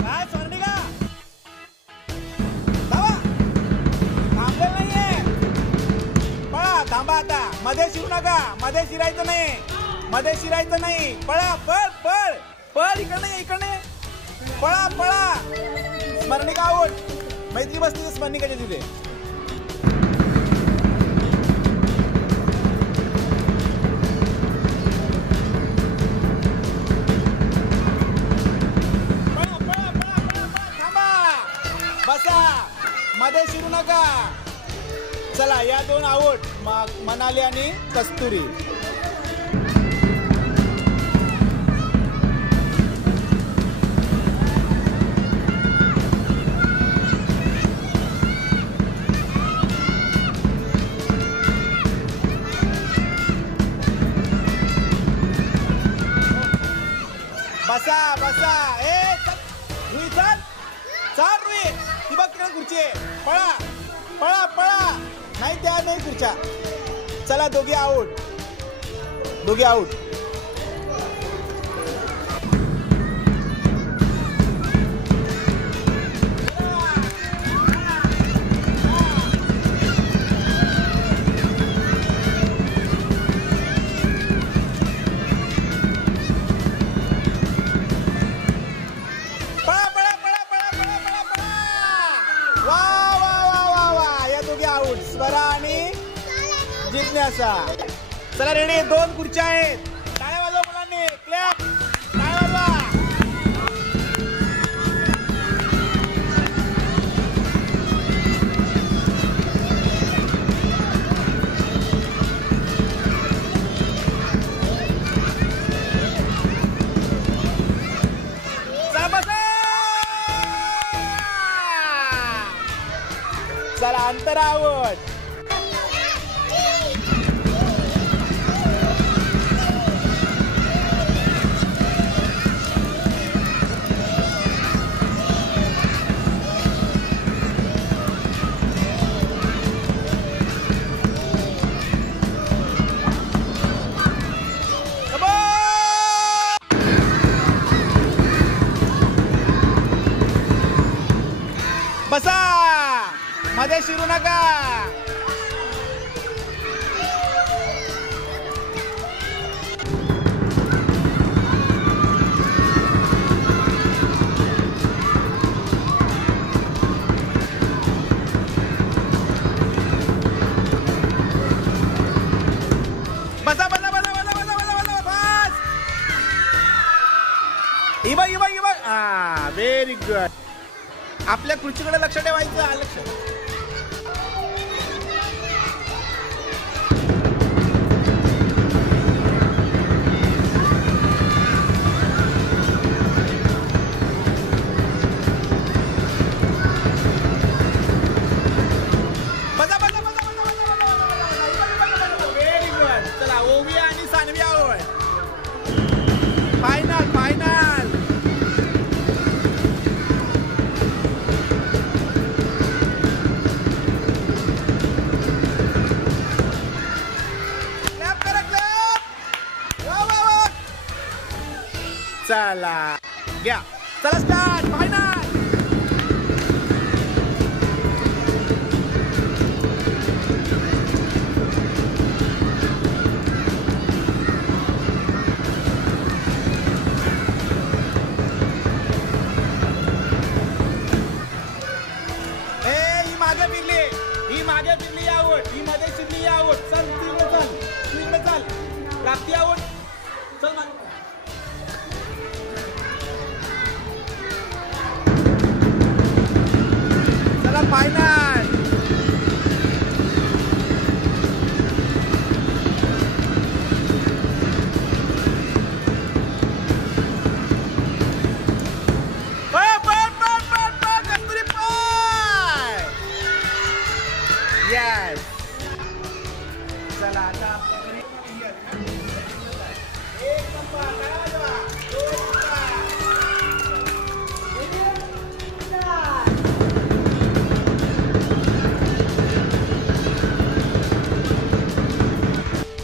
काय स्वर्णिका धावा थांबलेलं नाहीये पळा थांबा आता मध्ये शिरू नका मध्ये शिरायचं नाही पळा पळ पळ पळ इकडे पळा पळा स्मरणिका आउट मैत्री बसते स्मरणिकाच्या तिथे मध्ये शिरू नका चला या दोन आउट मनाली आणि कस्तुरी बसा बसा ए रुई चल रुई ती बघ तिकडे खुर्ची आहे पळा पळा पळा नाही त्या नाही खुर्च्या चला दोघे आउट स्वरा आणि जिज्ञासा चला रेडी दोन खुर्च्या आहेत टाळ्या वाजवा मुलांनी क्लॅप टाळ्या वाजवा चला अंतरावट बसा मध्ये शिरू नका बसा बसा बसा बसा बसा बसा बस इबा इबा इबा व्हेरी गुड आपल्या खुर्चीकडे लक्ष ठेवायचं लक्ष व्हेरी गुड चला ओवी आणि सानवी आवड फायनल चला घ्या चला स्टार्ट फायनल ही मागे फिरली आवड ही मध्ये शिरली आवड चल तिकडे चल प्राप्ती आवड चल चला फायनल कस्तुरी पाय यस चला आता आपल्याकडे एक नंबर